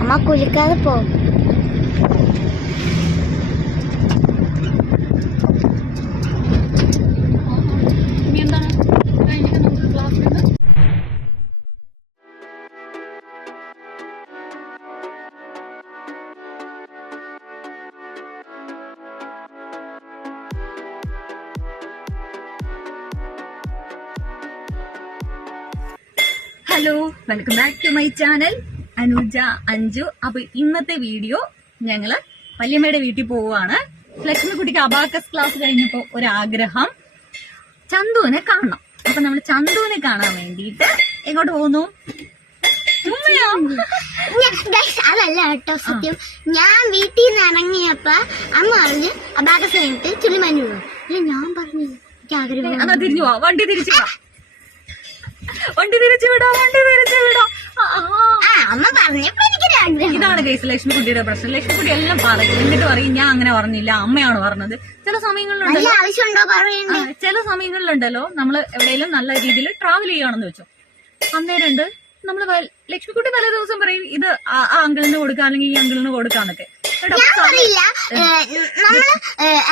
അമ്മ കുലുക്കാതെ പോ. Hello welcome back to my channel. Anuja അഞ്ചു അപ്പൊ ഇന്നത്തെ വീഡിയോ ഞങ്ങൾ വല്യമ്മയുടെ വീട്ടിൽ പോവാണ് ലക്ഷ്മിക്കുട്ടിക്ക് അബാക്കസ് ക്ലാസ് കഴിഞ്ഞപ്പോ ഒരാഗ്രഹം. ചന്തുവിനെ കാണണം. അപ്പൊ നമ്മൾ ചന്തുവിനെ കാണാൻ വേണ്ടിയിട്ട് എങ്ങോട്ട് പോകുന്നു? അതല്ല കേട്ടോ സത്യം. ഞാൻ വീട്ടിൽ നിന്ന് ഇറങ്ങിയപ്പോ അമ്മ പറഞ്ഞ് അബാക്കസ് കഴിഞ്ഞിട്ട് ചുള്ളിമഞ്ഞു പോകും അല്ല ഞാൻ പറഞ്ഞു എനിക്ക് ആഗ്രഹം എന്നാ തിരിഞ്ഞു പോവാ വണ്ടി തിരിച്ചു വണ്ടി തിരിച്ചു വിടാം വണ്ടി തിരിച്ചു വിടാം. അമ്മ പറഞ്ഞപ്പോ ഇതാണ് കേസ് ലക്ഷ്മിക്കുട്ടിയുടെ പ്രശ്നം. ലക്ഷ്മിക്കുട്ടി എല്ലാം പറയും. എന്നിട്ട് പറയും ഞാൻ അങ്ങനെ പറഞ്ഞില്ല. അമ്മയാണ് പറഞ്ഞത്? ചില സമയങ്ങളിലുണ്ടല്ലോ. ചില സമയങ്ങളിലുണ്ടല്ലോ. നമ്മൾ എവിടെയെങ്കിലും നല്ല രീതിയിൽ ട്രാവൽ ചെയ്യുകയാണെന്ന് വെച്ചോ. അന്നേരം ഉണ്ട് നമ്മൾ വ- ലക്ഷ്മിക്കുട്ടി തലേ ദിവസം പറയും ഇത് ആ അങ്കിളിന് കൊടുക്കാം അല്ലെങ്കിൽ ഈ അങ്കിളിന് കൊടുക്കാന്നൊക്കെ. നമ്മൾ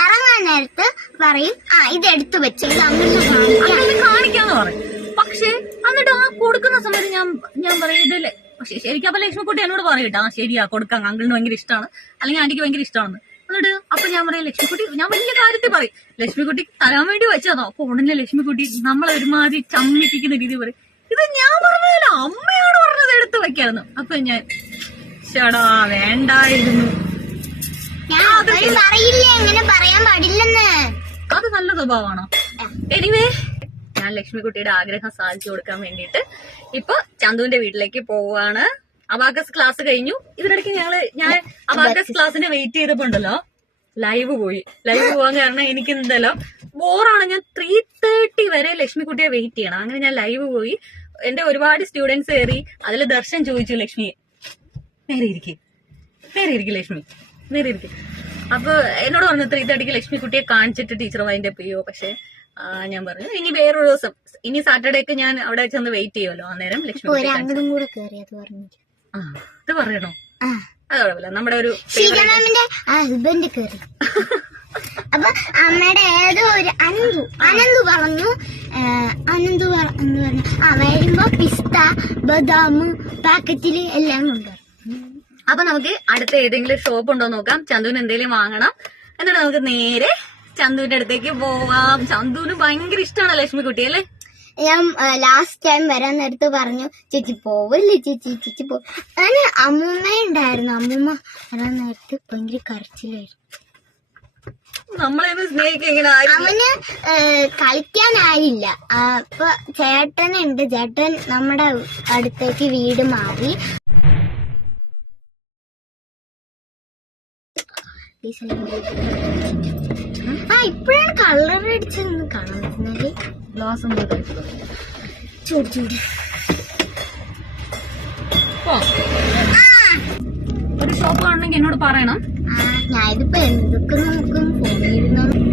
ഇറങ്ങാൻ നേരത്ത് പറയും ആ ഇത് എടുത്തു വെച്ചു കാണിക്കാന്ന് പറയും. പക്ഷേ എന്നിട്ട് ആ കൊടുക്കുന്ന സമയത്ത് ഞാൻ ഞാൻ പറയും പക്ഷെ ശരിക്കും അപ്പൊ ലക്ഷ്മിക്കുട്ടി എന്നോട് പറയട്ടെ ആ ശരിയാ കൊടുക്കാം അങ്കിളിന് ഭയങ്കര ഇഷ്ടമാണ് അല്ലെങ്കിൽ ആന്റിക്ക് ഭയങ്കര ഇഷ്ടമാണ് എന്നിട്ട് അപ്പൊ ഞാൻ പറയാം ലക്ഷ്മിക്കുട്ടി ഞാൻ വലിയ കാര്യത്തിൽ പറയും ലക്ഷ്മിക്കുട്ടി തരാൻ വേണ്ടി വെച്ചതോ അപ്പൊ ഉടനെ ലക്ഷ്മിക്കുട്ടി നമ്മളെ ഒരുമാതിരി ചമ്മിപ്പിക്കുന്ന രീതി പറയും. ഇത് ഞാൻ പറഞ്ഞതല്ല അമ്മയോട് പറഞ്ഞത് എടുത്തു വെക്കായിരുന്നു. അപ്പൊ ഞാൻ ചേടാ വേണ്ടായിരുന്നു. അത് നല്ല സ്വഭാവമാണോ? എനിവേ ഞാൻ ലക്ഷ്മിക്കുട്ടിയുടെ ആഗ്രഹം സാധിച്ചു കൊടുക്കാൻ വേണ്ടിയിട്ട് ഇപ്പൊ ചന്തുവിന്റെ വീട്ടിലേക്ക് പോവാണ് അബാക്കസ് ക്ലാസ് കഴിഞ്ഞു. ഇതിനിടയ്ക്ക് ഞങ്ങൾ ഞാൻ അബാക്കസ് ക്ലാസ്സിന് വെയിറ്റ് ചെയ്തപ്പോണ്ടല്ലോ. ലൈവ് പോയി. ലൈവ് പോവാൻ കാരണം എനിക്ക് എന്തല്ലോ ബോറാണ്. ഞാൻ ത്രീ തേർട്ടി വരെ ലക്ഷ്മിക്കുട്ടിയെ വെയിറ്റ് ചെയ്യണം. അങ്ങനെ ഞാൻ ലൈവ് പോയി. എന്റെ ഒരുപാട് സ്റ്റുഡൻസ് കയറി. അതിൽ ദർശൻ ചോദിച്ചു ലക്ഷ്മി നേരെ ഇരിക്കും. നേരെ ഇരിക്കും ലക്ഷ്മി. നേരെ ഇരിക്കും. അപ്പൊ എന്നോട് പറഞ്ഞു ത്രീ തേർട്ടിക്ക് ലക്ഷ്മി കുട്ടിയെ കാണിച്ചിട്ട് ടീച്ചർ വൈൻഡപ്പ് ചെയ്യോ? പക്ഷെ ഞാൻ പറഞ്ഞു. ഇനി വേറൊരു ദിവസം. ഇനി സാറ്റർഡേക്ക് ഞാൻ അവിടെ ചെന്ന് വെയിറ്റ് ചെയ്യുമല്ലോ. അന്നേരം ലക്ഷ്മി അത് ആ ഇത് പറയണോ? അത് കുഴപ്പമില്ല. നമ്മുടെ ഒരു ഹസ്ബൻഡ് കയറി അപ്പൊ അമ്മയുടെ ഏതോ ഒരു അനന്തു അനന്തു പറഞ്ഞു. അനന്തു എന്ന് പറഞ്ഞു. ആ വരുമ്പോ പിസ്ത ബദാം പാക്കറ്റിൽ എല്ലാം ഉണ്ട്. അപ്പൊ നമുക്ക് അടുത്ത ഏതെങ്കിലും ഷോപ്പ് ഉണ്ടോ നോക്കാം. ചന്തുവിന് എന്തെങ്കിലും വാങ്ങണം. എന്നിട്ട് നമുക്ക് നേരെ ചന്തുവിന്റെ അടുത്തേക്ക് പോവാം. ചന്തുവിന് ഭയങ്കര ഇഷ്ടമാണ് ലക്ഷ്മി കുട്ടി അല്ലേ? ഞാൻ ലാസ്റ്റ് ടൈം വരാൻ നേരത്ത് പറഞ്ഞു ചേച്ചി പോവില്ലേ? ചേച്ചി ചേച്ചി പോ അങ്ങനെ അമ്മൂമ്മ ഉണ്ടായിരുന്നു. അമ്മൂമ്മ വരാൻ നേരത്ത് ഭയങ്കര കരച്ചിലായിരുന്നു. നമ്മളെ ആരും അവന് കളിക്കാൻ ആരില്ല അപ്പൊ ചേട്ടനുണ്ട്. ചേട്ടൻ നമ്മുടെ അടുത്തേക്ക് വീട് മാറി. ആ ഇപ്പോഴാണ് കളർ അടിച്ചതെന്ന് കാണാൻ പറ്റുന്നത്. ഗ്ലാസ് ഒന്നും കഴിച്ചത് ചൂട് ചൂട്. ഒരു ഷോപ്പ് കാണണമെങ്കിൽ എന്നോട് പറയണം. ആ ഞാനിതിപ്പോ എന്തൊക്കെ നോക്കും? ഫോണിലിരുന്നു പിന്നെ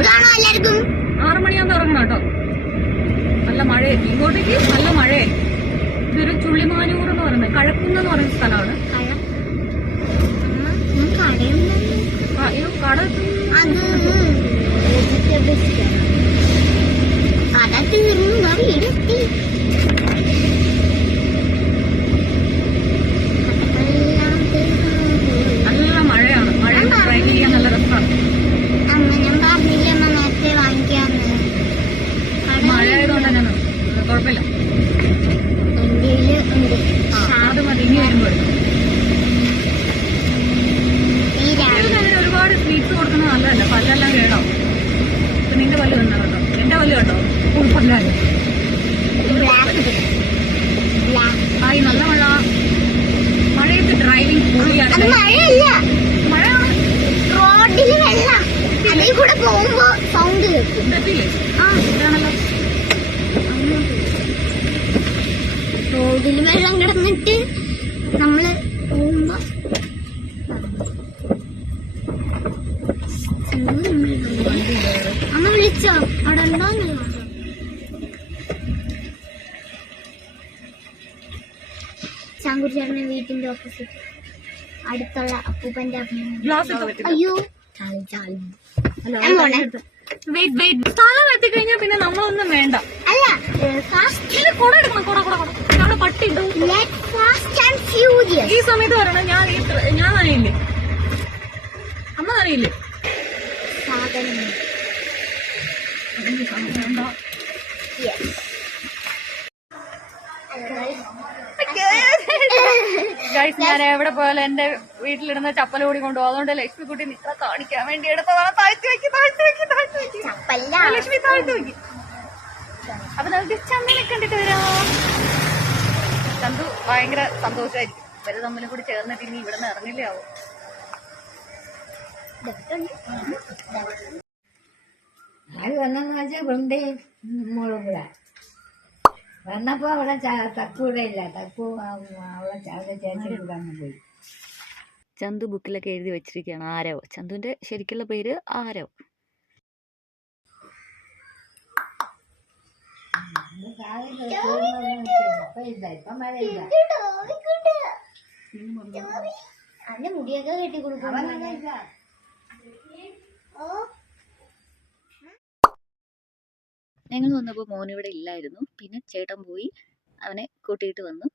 ആറു മണിയാകുമ്പോ ഇറങ്ങണം കേട്ടോ. നല്ല മഴയായിരിക്കും ഇങ്ങോട്ടേക്ക് നല്ല മഴയെ. ഇതൊരു ചുള്ളിമാനൂർ എന്ന് പറയുന്നത്. കഴക്കുന്ന എന്ന് പറയുന്ന സ്ഥലമാണ്. കട കട തീർന്നു ഞാൻ വീടെത്തി കടകളെല്ലാം തീർന്നു നല്ല മഴയാണ് മഴ ഡ്രൈവ് ചെയ്യാൻ നല്ല രസമാണ് അമ്മ ഞാൻ പറഞ്ഞില്ലേ അമ്മ നേരത്തെ വാങ്ങിക്കാന്ന് കട മഴ ആയതുകൊണ്ട് തന്നെ കുഴപ്പമില്ല ഇന്ത്യയിൽ ഉണ്ട് ആ, അത് മതി ഇനി വരുമ്പോൾ ഈ രാവിലെ അങ്ങനെ ഒരുപാട് സ്വീറ്റ്സ് കൊടുക്കുന്നത് നല്ലതല്ല പല്ലെല്ലാം കേടാവും ഇപ്പൊ നിന്റെ പല്ല് തന്നെ കേട്ടോ എന്റെ പല്ല് കേട്ടോ ഫുൾ പല്ലാണ് ബ്ലാക്ക് അത് മഴയല്ല റോഡിൽ വെള്ളം അതിൽ കൂടെ പോകുമ്പോ സൗണ്ട് കേൾക്കും ഇതെത്തിയില്ലേ? ആ ഇതാണല്ലോ. റോഡിൽ വെള്ളം കിടന്നിട്ട് നമ്മൾ പോകുമ്പോ അമ്മ വിളിച്ചോ അവിടെ ഉണ്ടോന്ന് ചാങ്കുരിച്ചാറിന്റെ വീട്ടിന്റെ ഓപ്പോസിറ്റ് അടുത്തുള്ള അപ്പൂപ്പന്റെ അമ്മ അയ്യോ. ഞാൻ പോണേ. വെയിറ്റ് വെയിറ്റ് സ്ഥലം എത്തിക്കഴിഞ്ഞാൽ പിന്നെ നമ്മളൊന്നും വേണ്ട. അല്ല ഫാസ്റ്റ് കുട എടുക്കണം കുട കുട കുട. അവിടെ പട്ടി ഈ സമയത്ത് വരണം. ഞാൻ ഞാൻ അറിയില്ലേ? അമ്മ നനയില്ലേ ഞാൻ എവിടെ പോയാലും എന്റെ വീട്ടിലിരുന്ന ചപ്പൽ കൂടി കൊണ്ടുപോകും അതുകൊണ്ട് ലക്ഷ്മിക്കുട്ടി നിത്ര കാണിക്കാൻ വേണ്ടി എടുത്തതാണ് താഴ്ത്തി വെക്കി താഴ്ത്തി വെക്കി താഴ്ത്തി വെക്കി ലക്ഷ്മി താഴ്ത്തി വെക്കി അപ്പൊ നമുക്ക് ചന്ദനെ കണ്ടിട്ട് വരാം ചന്തു ഭയങ്കര സന്തോഷമായിരിക്കും ഇവർ തമ്മിലും കൂടി ചേർന്നിട്ട് ഇനി ഇവിടെ നിന്ന് ഇറങ്ങില്ലാവോ അത് വന്നെന്ന് വെച്ചാൽ വൃന്ദേ മോളും കൂടെ വന്നപ്പോ അവിടെ തക്കൂടെ തക്കു ഇല്ല. തക്കു അവിടെ ചേച്ചി കൂടെ അങ്ങ് പോയി. ചന്തു ബുക്കിലൊക്കെ എഴുതി വെച്ചിരിക്കുകയാണ്. ആരവ്. ചന്തുവിന്റെ ശരിക്കുള്ള പേര് ആരവ്. മുടിയൊക്കെ കെട്ടി ചൂടുവെള്ളം ഞങ്ങൾ വന്നപ്പോൾ ഇവിടെ ഇല്ലായിരുന്നു. പിന്നെ ചേട്ടൻ പോയി അവനെ കൂട്ടിയിട്ട് വന്നു.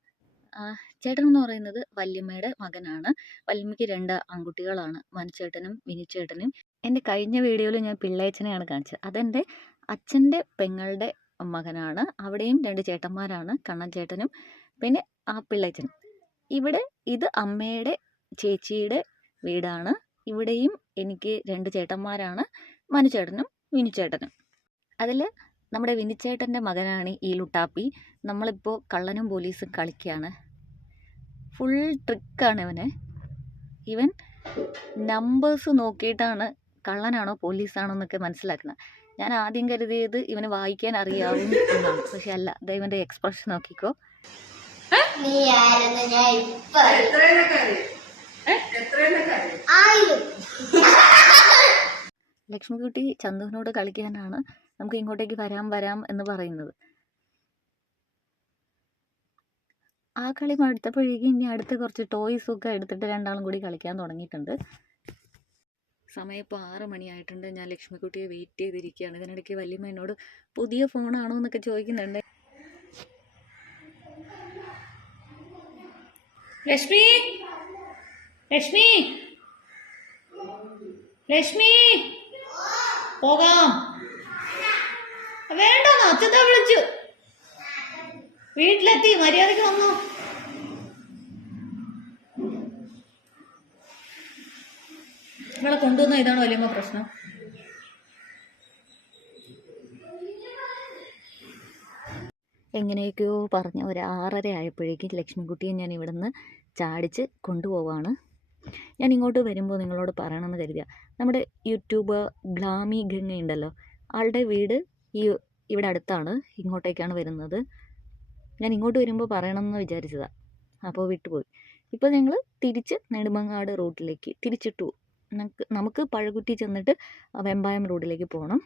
ചേട്ടൻ എന്ന് പറയുന്നത് വല്യമ്മയുടെ മകനാണ്. വല്യമ്മയ്ക്ക് രണ്ട് ആൺകുട്ടികളാണ്. മനുചേട്ടനും വിനിച്ചേട്ടനും എന്റെ കഴിഞ്ഞ വീഡിയോയിൽ ഞാൻ പിള്ളേച്ചനെയാണ് കാണിച്ചത്. അതെന്റെ അച്ഛന്റെ പെങ്ങളുടെ മകനാണ്. അവിടെയും രണ്ട് ചേട്ടന്മാരാണ്. കണ്ണൻ ചേട്ടനും പിന്നെ ആ പിള്ളേച്ചനും. ഇവിടെ ഇത് അമ്മയുടെ ചേച്ചിയുടെ വീടാണ്. ഇവിടെയും എനിക്ക് രണ്ട് ചേട്ടന്മാരാണ്. മനുചേട്ടനും വിനുചേട്ടനും അതിൽ നമ്മുടെ വിനിച്ചേട്ടന്റെ മകനാണ് ഈ ലുട്ടാപ്പി. നമ്മളിപ്പോൾ കള്ളനും പോലീസും കളിക്കുകയാണ്. ഫുൾ ട്രിക്കാണ് ഇവന്. ഇവൻ നമ്പേഴ്സ് നോക്കിയിട്ടാണ് കള്ളനാണോ പോലീസാണോ എന്നൊക്കെ മനസ്സിലാക്കുന്നത്. ഞാൻ ആദ്യം കരുതിയത് ഇവന് വായിക്കാൻ അറിയാവും എന്നാണ്. പക്ഷെ അല്ല ദൈവന്റെ എക്സ്പ്രഷൻ നോക്കിക്കോ. നീ ആരെന്ന് ഞാൻ ഇപ്പൊ. ആയിരം. ലക്ഷ്മിക്കുട്ടി ചന്തുവിനോട് കളിക്കാനാണ് നമുക്ക് ഇങ്ങോട്ടേക്ക് വരാം വരാം എന്ന് പറയുന്നത്. ആ കളി മടുത്തപ്പോഴേക്കും ഇനി അടുത്ത കുറച്ച് ടോയ്സ് ഒക്കെ എടുത്തിട്ട് രണ്ടാളും കൂടി കളിക്കാൻ തുടങ്ങിയിട്ടുണ്ട്. സമയം ഇപ്പോൾ ആറ് മണിയായിട്ടുണ്ട്. ഞാൻ ലക്ഷ്മിക്കുട്ടിയെ വെയിറ്റ് ചെയ്തിരിക്കുകയാണ്. ഇതിനിടയ്ക്ക് വല്യമ്മ പുതിയ ഫോണാണോ എന്നൊക്കെ ചോദിക്കുന്നുണ്ട്. ലക്ഷ്മി! ലക്ഷ്മി! ലക്ഷ്മി! പോകാം. വേണ്ടെന്നോ? അച്ഛത്തെ വിളിച്ചു. വീട്ടിലെത്തി മര്യാദയ്ക്ക് വന്നു. നിങ്ങളെ കൊണ്ടുവന്ന ഇതാണ് വലിയ പ്രശ്നം. എങ്ങനെയൊക്കെയോ പറഞ്ഞ ഒരു ആറര ആയപ്പോഴേക്കും ലക്ഷ്മിക്കുട്ടിയെ ഞാൻ ഇവിടുന്ന് ചാടിച്ച് കൊണ്ടുപോവാണ്. ഞാൻ ഇങ്ങോട്ട് വരുമ്പോൾ നിങ്ങളോട് പറയണമെന്ന് കരുതിയ. നമ്മുടെ യൂട്യൂബ് ഗ്ലാമി ഗംഗ ഉണ്ടല്ലോ ആളുടെ വീട് ഈ ഇവിടെ അടുത്താണ് ഇങ്ങോട്ടേക്കാണ് വരുന്നത്. ഞാൻ ഇങ്ങോട്ട് വരുമ്പോൾ പറയണമെന്ന് വിചാരിച്ചതാണ് അപ്പോൾ വിട്ടുപോയി. ഇപ്പോൾ ഞങ്ങൾ തിരിച്ച് നെടുമങ്ങാട് റൂട്ടിലേക്ക് തിരിച്ചിട്ടു. നമുക്ക് നമുക്ക് പഴകുറ്റി ചെന്നിട്ട് വെമ്പായം റോഡിലേക്ക് പോകണം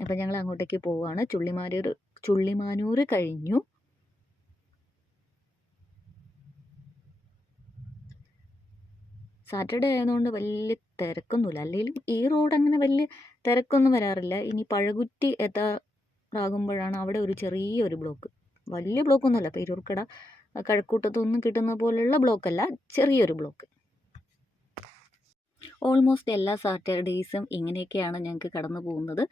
അപ്പോൾ ഞങ്ങൾ അങ്ങോട്ടേക്ക് പോവുകയാണ് ചുള്ളിമാനൂർ ചുള്ളിമാനൂർ കഴിഞ്ഞു. സാറ്റർഡേ ആയതുകൊണ്ട് വലിയ തിരക്കൊന്നുമില്ല. അല്ലെങ്കിലും ഈ റോഡ് അങ്ങനെ വലിയ തിരക്കൊന്നും വരാറില്ല. ഇനി പഴകുറ്റി എത്താറാകുമ്പോഴാണ് അവിടെ ഒരു ചെറിയൊരു ബ്ലോക്ക് വലിയ ബ്ലോക്കൊന്നുമല്ല പേരൂർക്കട കഴക്കൂട്ടത്തൊന്നും കിട്ടുന്ന പോലെയുള്ള ബ്ലോക്കല്ല ചെറിയൊരു ബ്ലോക്ക് ഓൾമോസ്റ്റ് എല്ലാ സാറ്റർഡേയ്സും ഇങ്ങനെയൊക്കെയാണ് ഞങ്ങൾക്ക് കടന്നു പോകുന്നത്.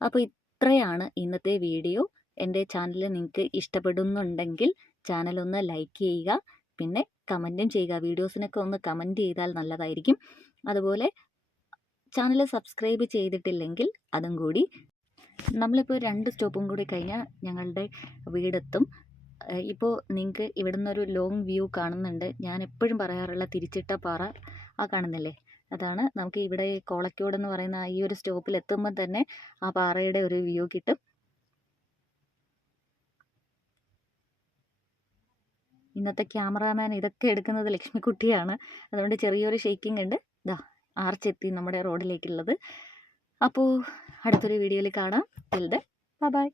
അപ്പോൾ ഇത്രയാണ് ഇന്നത്തെ വീഡിയോ എന്റെ ചാനൽ നിങ്ങൾക്ക് ഇഷ്ടപ്പെടുന്നുണ്ടെങ്കിൽ ചാനലൊന്ന് ലൈക്ക് ചെയ്യുക. പിന്നെ കമന്റും ചെയ്യുക. വീഡിയോസിനൊക്കെ ഒന്ന് കമന്റ് ചെയ്താൽ നല്ലതായിരിക്കും. അതുപോലെ ചാനൽ സബ്സ്ക്രൈബ് ചെയ്തിട്ടില്ലെങ്കിൽ അതും കൂടി. നമ്മളിപ്പോൾ രണ്ട് സ്റ്റോപ്പും കൂടി കഴിഞ്ഞാൽ ഞങ്ങളുടെ വീടെത്തും. ഇപ്പോൾ നിങ്ങൾക്ക് ഇവിടെ നിന്നൊരു ലോങ് വ്യൂ കാണുന്നുണ്ട്. ഞാൻ എപ്പോഴും പറയാറുള്ള തിരിച്ചിട്ട പാറ ആ കാണുന്നില്ലേ? അതാണ് നമുക്ക് ഇവിടെ കോളക്കോട് എന്ന് പറയുന്ന ഈ ഒരു സ്റ്റോപ്പിൽ എത്തുമ്പോൾ തന്നെ ആ പാറയുടെ ഒരു വ്യൂ കിട്ടും. ഇന്നത്തെ ക്യാമറാമാൻ ഇതൊക്കെ എടുക്കുന്നത് ലക്ഷ്മിക്കുട്ടിയാണ്. അതുകൊണ്ട് ചെറിയൊരു ഷേക്കിംഗ് ഉണ്ട്. ഇതാ ആർച്ചെത്തി നമ്മുടെ റോഡിലേക്കുള്ളത്. അപ്പോൾ അടുത്തൊരു വീഡിയോയിൽ കാണാം. Till the by